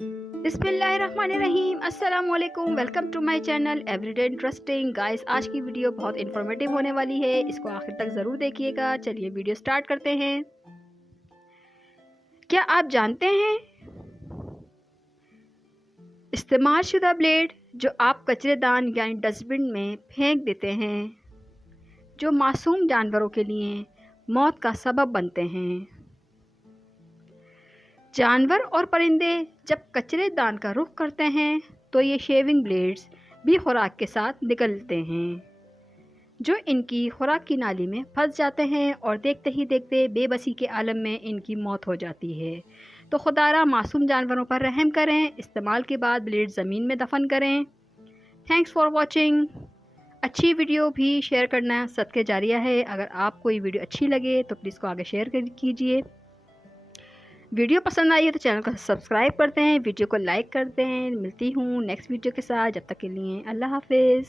बिस्मिल्लाहिर्रहमानिर्रहीम, अस्सलाम वालेकुम। Welcome to my channel everyday interesting. Guys, आज की वीडियो बहुत इन्फॉर्मेटिव होने वाली है, इसको आखिर तक ज़रूर देखिएगा। चलिए वीडियो स्टार्ट करते हैं। क्या आप जानते हैं, इस्तेमाल शुदा ब्लेड जो आप कचरेदान यानी डस्टबिन में फेंक देते हैं, जो मासूम जानवरों के लिए मौत का सबब बनते हैं। जानवर और परिंदे जब कचरेदान का रुख करते हैं तो ये शेविंग ब्लेड्स भी खुराक के साथ निकलते हैं, जो इनकी खुराक की नाली में फंस जाते हैं और देखते ही देखते बेबसी के आलम में इनकी मौत हो जाती है। तो खुदारा मासूम जानवरों पर रहम करें, इस्तेमाल के बाद ब्लेड ज़मीन में दफन करें। Thanks for watching. अच्छी वीडियो भी शेयर करना सदके जारिया है। अगर आपको ये वीडियो अच्छी लगे तो प्लीज़ को आगे शेयर कीजिए। वीडियो पसंद आई है तो चैनल को सब्सक्राइब करते हैं, वीडियो को लाइक करते हैं। मिलती हूँ नेक्स्ट वीडियो के साथ, जब तक के लिए अल्लाह हाफिज़।